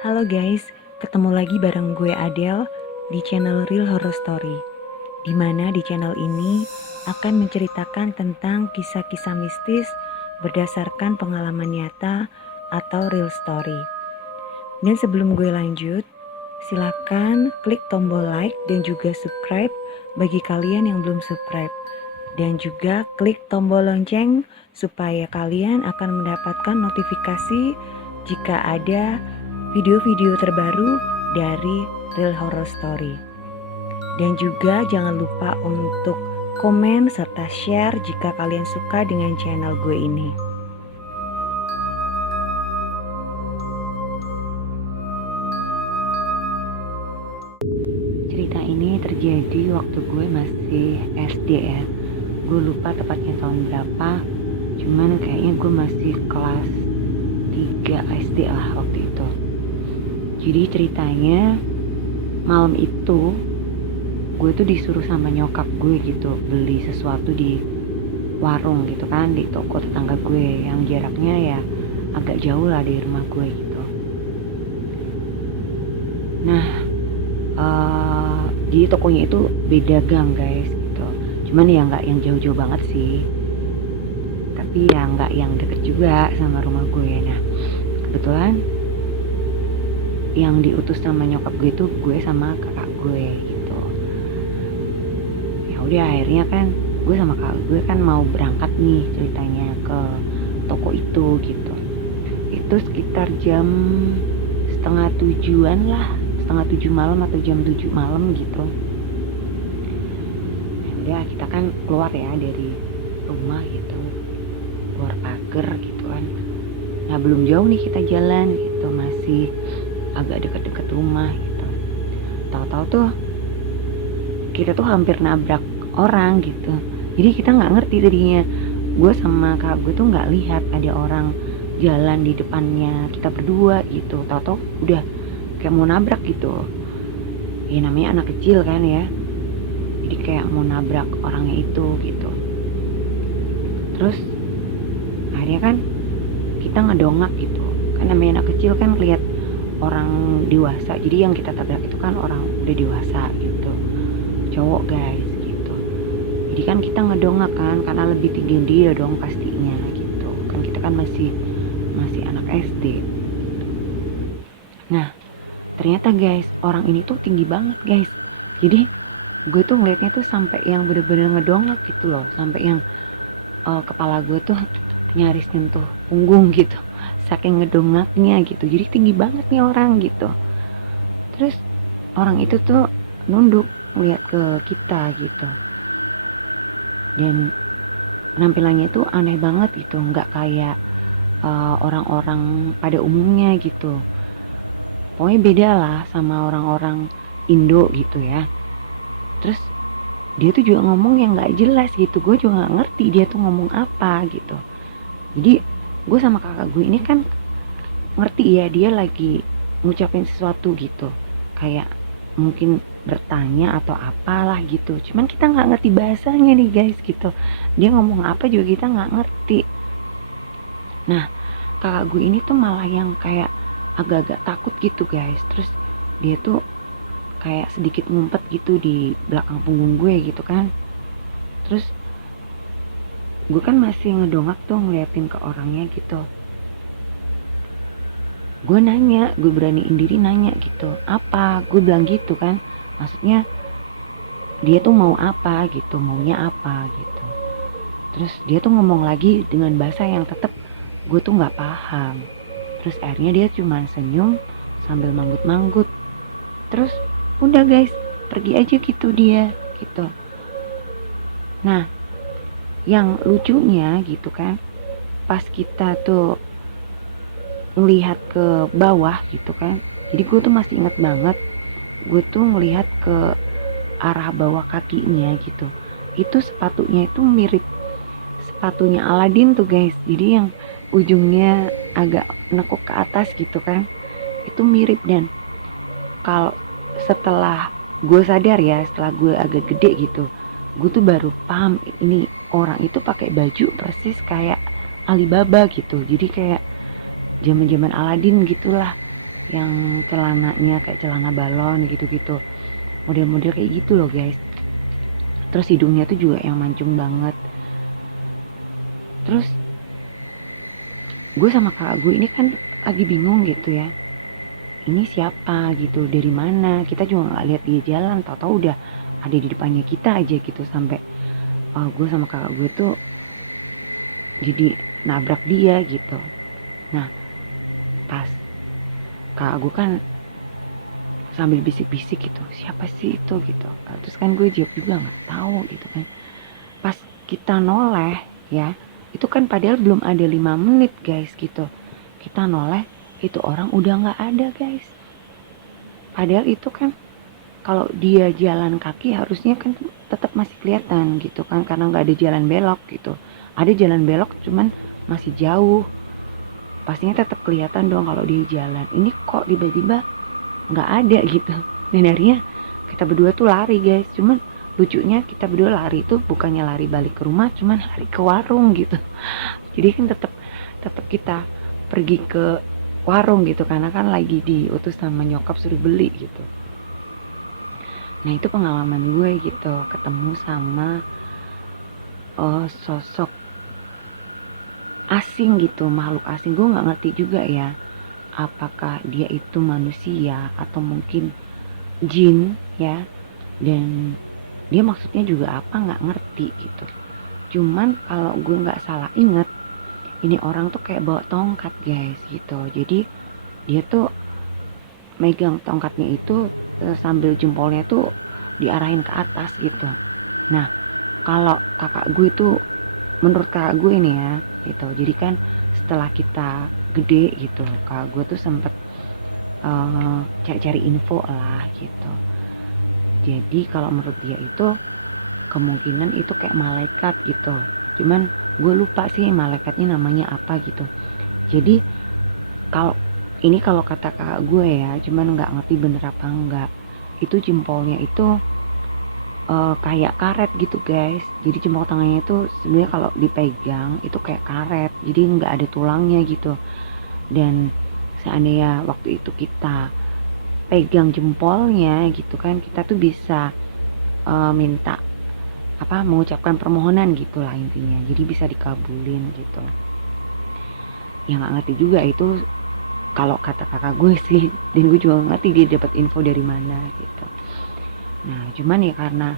Halo guys, ketemu lagi bareng gue Adele di channel Real Horror Story. Dimana di channel ini akan menceritakan tentang kisah-kisah mistis berdasarkan pengalaman nyata atau real story. Dan sebelum gue lanjut, silakan klik tombol like dan juga subscribe bagi kalian yang belum subscribe. Dan juga klik tombol lonceng supaya kalian akan mendapatkan notifikasi jika ada video-video terbaru dari Real Horror Story. Dan juga jangan lupa untuk komen serta share jika kalian suka dengan channel gue ini. Cerita ini terjadi waktu gue masih SD ya. Gue lupa tepatnya tahun berapa, cuman kayaknya gue masih kelas 3 SD lah waktu itu. Jadi ceritanya malam itu gue tuh disuruh sama nyokap gue gitu beli sesuatu di warung gitu kan, di toko tetangga gue yang jaraknya ya agak jauh lah dari rumah gue gitu. Nah jadi tokonya itu beda gang guys gitu, cuman ya nggak yang jauh-jauh banget sih, tapi ya nggak yang deket juga sama rumah gue. Nah kebetulan yang diutus sama nyokap gue itu gue sama kakak gue gitu. Ya udah akhirnya kan gue sama kakak gue kan mau berangkat nih ceritanya ke toko itu gitu. Itu sekitar jam setengah 7-an lah, setengah 7 malam atau jam 7 malam gitu. Ya udah kita kan keluar ya dari rumah gitu, keluar pagar gitu kan. Nah belum jauh nih kita jalan gitu, masih agak dekat-dekat rumah gitu. Tahu-tahu tuh kita tuh hampir nabrak orang gitu. Jadi kita nggak ngerti tadinya. Gue sama kakak gue tuh nggak lihat ada orang jalan di depannya kita berdua gitu. Tahu-tahu udah kayak mau nabrak gitu. Ya namanya anak kecil kan ya. Jadi kayak mau nabrak orangnya itu gitu. Terus akhirnya kan kita ngedongak gitu. Kan namanya anak kecil kan lihat orang dewasa, jadi yang kita tabrak itu kan orang udah dewasa gitu, cowok guys gitu. Jadi kan kita ngedongak kan karena lebih tinggi dia dong pastinya gitu kan, kita kan masih anak SD. Nah ternyata guys orang ini tuh tinggi banget guys. Jadi gue tuh ngeliatnya tuh sampai yang bener-bener ngedongak gitu loh, sampai yang kepala gue tuh nyaris nyentuh punggung gitu, saking ngedongaknya gitu. Jadi tinggi banget nih orang gitu. Terus orang itu tuh nunduk ngeliat ke kita gitu, dan penampilannya tuh aneh banget gitu, nggak kayak orang-orang pada umumnya gitu. Pokoknya beda lah sama orang-orang Indo gitu ya. Terus dia tuh juga ngomong yang nggak jelas gitu, gue juga nggak ngerti dia tuh ngomong apa gitu. Jadi gue sama kakak gue ini kan ngerti ya dia lagi ngucapin sesuatu gitu, kayak mungkin bertanya atau apalah gitu, cuman kita nggak ngerti bahasanya nih guys gitu, dia ngomong apa juga kita nggak ngerti. Nah kakak gue ini tuh malah yang kayak agak-agak takut gitu guys. Terus dia tuh kayak sedikit ngumpet gitu di belakang punggung gue gitu kan. Terus gue kan masih ngedongak tuh ngeliatin ke orangnya gitu. Gue nanya, gue beraniin diri nanya gitu, apa? Gue bilang gitu kan, maksudnya dia tuh mau apa gitu, maunya apa gitu. Terus dia tuh ngomong lagi dengan bahasa yang tetap gue tuh nggak paham. Terus akhirnya dia cuma senyum sambil manggut-manggut. Terus udah guys, pergi aja gitu dia gitu. Nah yang lucunya gitu kan, pas kita tuh ngelihat ke bawah gitu kan, jadi gue tuh masih inget banget, gue tuh ngelihat ke arah bawah kakinya gitu. Itu sepatunya itu mirip sepatunya Aladin tuh guys, jadi yang ujungnya agak nekuk ke atas gitu kan, itu mirip. Dan kalau setelah gue sadar ya, setelah gue agak gede gitu, gue tuh baru paham ini orang itu pakai baju persis kayak Alibaba gitu. Jadi kayak zaman-zaman Aladin gitulah, yang celananya kayak celana balon gitu-gitu, model-model kayak gitu loh guys. Terus hidungnya tuh juga yang mancung banget. Terus gue sama kakak gue ini kan lagi bingung gitu ya, ini siapa gitu, dari mana, kita juga nggak lihat dia jalan, tahu-tahu udah ada di depannya kita aja gitu, sampai gue sama kakak gue tuh jadi nabrak dia gitu. Nah pas kakak gue kan sambil bisik-bisik gitu, siapa sih itu gitu. Terus kan gue jawab juga nggak tahu gitu kan. Pas kita noleh ya, itu kan padahal belum ada 5 menit guys gitu, kita noleh itu orang udah nggak ada guys. Padahal itu kan kalau dia jalan kaki harusnya kan tetap masih kelihatan gitu kan, karena nggak ada jalan belok gitu. Ada jalan belok cuman masih jauh, pastinya tetap kelihatan dong kalau dia jalan. Ini kok tiba-tiba nggak ada gitu. Dan akhirnya kita berdua tuh lari guys. Cuman lucunya kita berdua lari tuh bukannya lari balik ke rumah, cuman lari ke warung gitu. Jadi kan tetap tetap kita pergi ke warung gitu, karena kan lagi diutus sama nyokap suruh beli gitu. Nah itu pengalaman gue gitu, ketemu sama sosok asing gitu, makhluk asing. Gue nggak ngerti juga ya, apakah dia itu manusia atau mungkin jin ya. Dan dia maksudnya juga apa nggak ngerti gitu. Cuman kalau gue nggak salah inget, ini orang tuh kayak bawa tongkat guys gitu. Jadi dia tuh megang tongkatnya itu sambil jempolnya tuh diarahin ke atas gitu. Nah kalau kakak gue tuh, menurut kakak gue ini ya gitu, jadi kan setelah kita gede gitu, kakak gue tuh sempet cari-cari info lah gitu. Jadi kalau menurut dia itu kemungkinan itu kayak malaikat gitu, cuman gue lupa sih malaikatnya namanya apa gitu. Jadi kalau ini kalau kata kakak gue ya, cuman nggak ngerti bener apa enggak, itu jempolnya itu kayak karet gitu guys. Jadi jempol tangannya itu sebenarnya kalau dipegang itu kayak karet, jadi nggak ada tulangnya gitu. Dan seandainya waktu itu kita pegang jempolnya gitu kan, kita tuh bisa minta apa, mengucapkan permohonan gitulah intinya, jadi bisa dikabulin gitu. Yang nggak ngerti juga itu kalau kata kakak gue sih, dan gue juga ngerti dia dapat info dari mana gitu. Nah cuman ya karena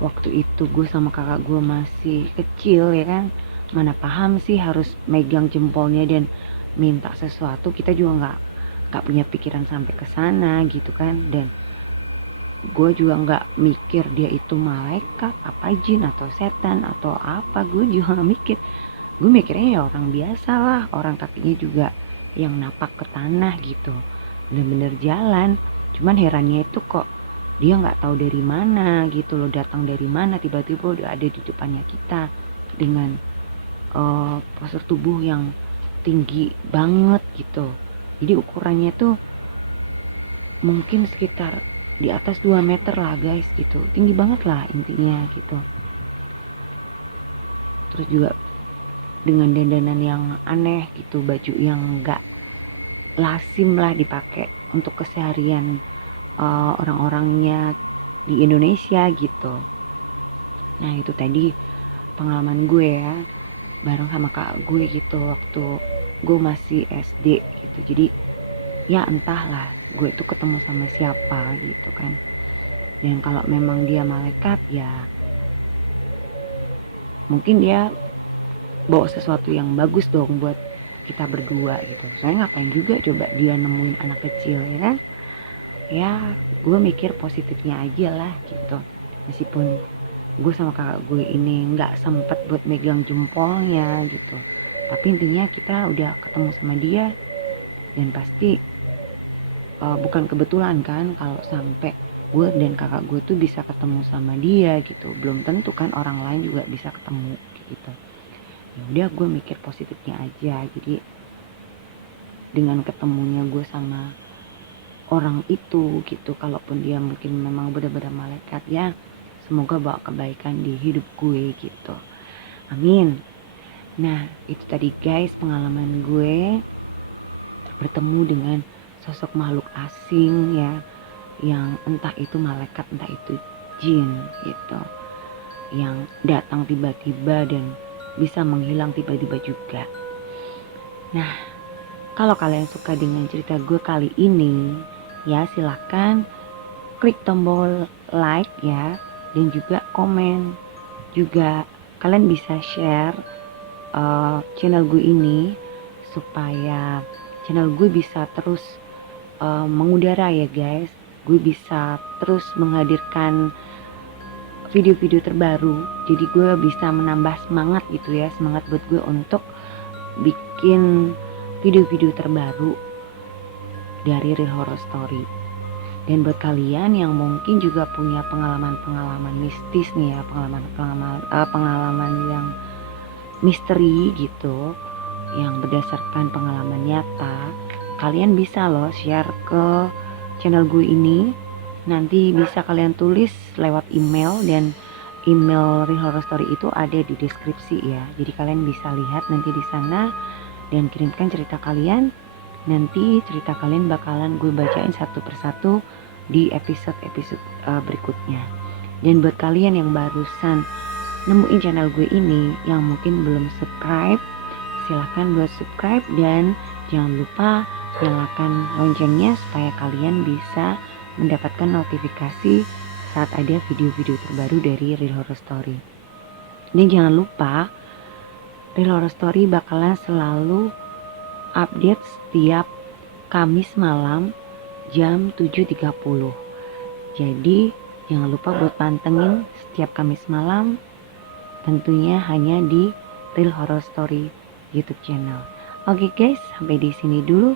waktu itu gue sama kakak gue masih kecil ya kan, mana paham sih harus megang jempolnya dan minta sesuatu, kita juga nggak punya pikiran sampai ke sana gitu kan. Dan gue juga nggak mikir dia itu malaikat apa jin atau setan atau apa, gue juga nggak mikir. Gue mikirnya ya orang biasa lah, orang kakinya juga yang napak ke tanah gitu, bener-bener jalan. Cuman herannya itu kok dia nggak tahu dari mana gitu loh, datang dari mana tiba-tiba udah ada di depannya kita dengan postur tubuh yang tinggi banget gitu. Jadi ukurannya tuh mungkin sekitar di atas 2 meter lah guys gitu, tinggi banget lah intinya gitu. Terus juga dengan dandanan yang aneh gitu, baju yang nggak lazim lah dipakai untuk keseharian orang-orangnya di Indonesia gitu. Nah itu tadi pengalaman gue ya, bareng sama kak gue gitu waktu gue masih SD gitu. Jadi ya entahlah gue itu ketemu sama siapa gitu kan. Dan kalau memang dia malaikat ya mungkin dia bawa sesuatu yang bagus dong buat kita berdua gitu. Soalnya ngapain juga coba dia nemuin anak kecil ya kan. Ya gue mikir positifnya aja lah gitu. Meskipun gue sama kakak gue ini nggak sempet buat megang jempolnya gitu, tapi intinya kita udah ketemu sama dia. Dan pasti bukan kebetulan kan kalau sampai gue dan kakak gue tuh bisa ketemu sama dia gitu. Belum tentu kan orang lain juga bisa ketemu gitu. Ya udah gue mikir positifnya aja. Jadi dengan ketemunya gue sama orang itu gitu, kalaupun dia mungkin memang benar-benar malaikat ya, semoga bawa kebaikan di hidup gue gitu, amin. Nah itu tadi guys pengalaman gue bertemu dengan sosok makhluk asing ya, yang entah itu malaikat entah itu jin gitu, yang datang tiba-tiba dan bisa menghilang tiba-tiba juga. Nah, kalau kalian suka dengan cerita gue kali ini, ya silakan klik tombol like ya, dan juga komen. Juga kalian bisa share channel gue ini supaya channel gue bisa terus mengudara ya guys. Gue bisa terus menghadirkan video-video terbaru, jadi gue bisa menambah semangat gitu ya, semangat buat gue untuk bikin video-video terbaru dari Real Horror Story. Dan buat kalian yang mungkin juga punya pengalaman-pengalaman mistis nih ya, pengalaman yang misteri gitu, yang berdasarkan pengalaman nyata, kalian bisa loh share ke channel gue ini. Nanti bisa kalian tulis lewat email, dan email Real Horror Story itu ada di deskripsi ya. Jadi kalian bisa lihat nanti di sana dan kirimkan cerita kalian. Nanti cerita kalian bakalan gue bacain satu persatu di episode-episode berikutnya. Dan buat kalian yang barusan nemuin channel gue ini yang mungkin belum subscribe, silahkan buat subscribe dan jangan lupa nyalakan loncengnya supaya kalian bisa mendapatkan notifikasi saat ada video-video terbaru dari Real Horror Story. Dan jangan lupa Real Horror Story bakalan selalu update setiap Kamis malam jam 7.30. Jadi jangan lupa buat pantengin setiap Kamis malam, tentunya hanya di Real Horror Story YouTube channel. Oke guys, sampai di sini dulu.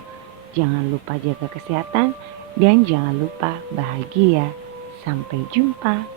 Jangan lupa jaga kesehatan dan jangan lupa bahagia. Sampai jumpa.